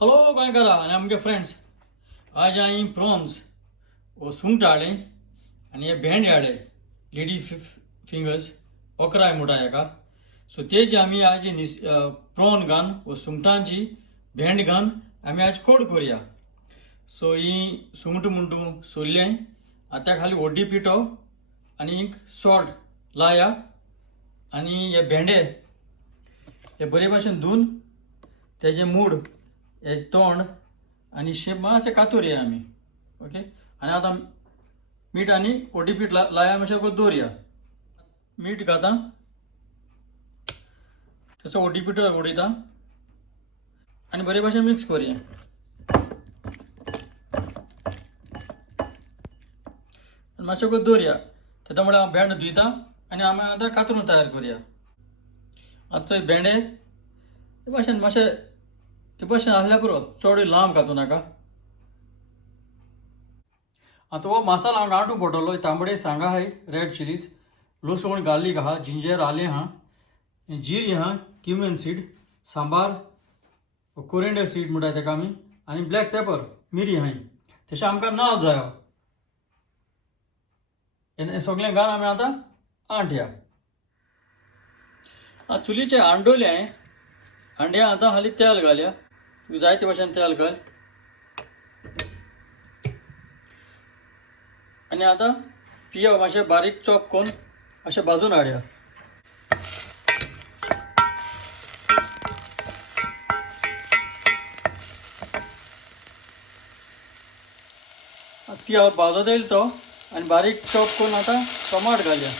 हॅलो गोंयकारा आनी आमगे फ्रेंड्स, आज हांवें प्रॉन्स वो सुंगटां हाडलें आनी हे भेंडे हाडले लेडी फिंगर्स 11 म्हणटा हेका. सो तेजी आमी आज प्रॉन घान वो सुंगटांची भेंड घान आमी आज कोड करुया. सो ही सुंगट म्हणटा सोल्लें आतां खाली ओड्डी पिठो आनी सॉल्ट लाया आनी हे भेंडे हे बरे भाशेन धुवन तेजे मूड हेजे तोंड आनी शेप मातशें कातुरया आमी. ओके, आनी आतां मीठ आनी ओटी पीठ लाया मातशें दवरया. मीठ घाता तसो ओटी पीठ उडयता आनी बरे भाशेन मिक्स करुया. मातशें दवरया. तेका म्हळ्यार हांव भेंड धुयता आनी आमी आतां कातरून तयार करुया. आतां भेंडे हे भाशेन मातशें हे भाशेन आसल्यार पुरो, चड लांब कातूं नाका. आतां हो मसाला हांव रांठूंक पडटलो. तांबडे सांगा आहाय, रेड चिलीज, लसूण गार्लीक आहा, जिंजर आलें आहा, जिरी आहा, cumin seed, sambar, coriander seed म्हणटात तेका आमी, आनी ब्लॅक पेपर मिरी आहाय. तशें आमकां नाल्ल जायो. हें सगळें घालून आमी आतां आंटया. आतां चुलीचेर आंडोलें हांवें. अंड्या आतां हालीं तेल घालया. जाय ते भाशेन तेल घाल आनी आतां पियाव मातशें बारीक चॉप करून अशें भाजून हाडया. पियाव भाजत येयलो तो आनी बारीक चॉप करून आतां टमाट घालया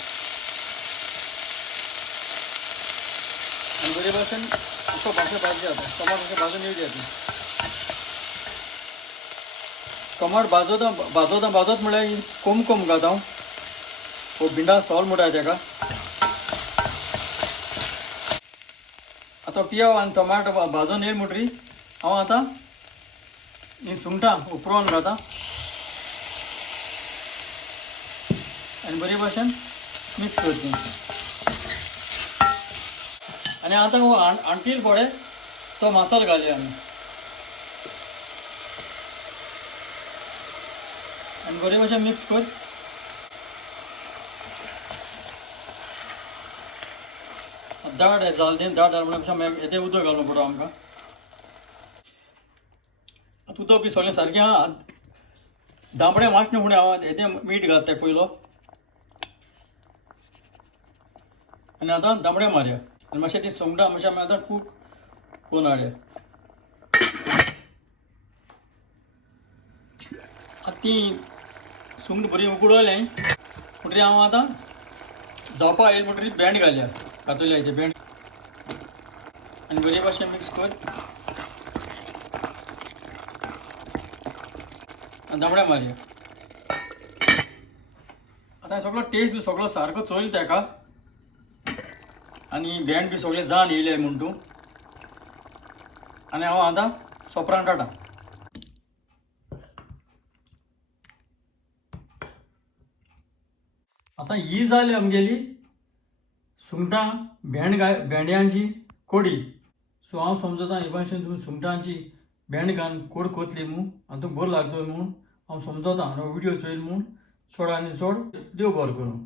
आनी बरे भाशेन असो भाशेन भाजया. टमाट अशें भाजून येवया. ती टमाट भाजत म्हळ्यार कोम घालता हांव. वो भिंडा सॉल म्हणटात तेका. आतां पियाव आनी टमाट भाजून येयले म्हणटरी हांव आतां ही सुंगटां प्रॉन घालता आनी बरे भाशेन मिक्स करता. आनी आतां हो आंटील पडे तो मसालो घालया आमी आनी बरे भाशेन मिक्स कर. दाट जालें दाट जालें म्हणल्यार येतें उदक घालूंक पडटा आमकां. आतां उदक बी सगळें सारकें आहा. दांबडे मातशें फुडें हांव येतें मीठ घालता तेका पयलो आनी आतां दांबडे मारया आनी मातशें ती सुंगटां मातशें आमी आतां कूक करून हाडया. आतां ती सुंगट बरी उकडोलें म्हणटरी हांव आतां जावपा येयलें म्हणटरी भेंड घालया. कातोल्या हेजे भेंड आनी बरे भाशेन मिक्स कर आनी दांबडे मारया. आतां सगळो टेस्ट बी सगळो सारको चोयलो तेका आनी भेंड बी सगळें जावन येयलें म्हण तूं आनी हांव आतां सोपरान काडटा. आतां ही जाली आमगेली सुंगटां भेंड्यांची कोडी. सो हांव समजता हे भाशेन तुमी सुंगटांची भेंड घालून कोड कोतली म्हूण आनी तुमकां बरो लागतलो म्हूण हांव समजता. आनी हो व्हिडियो चोयल म्हूण चड आनी चड देव बरो करूं.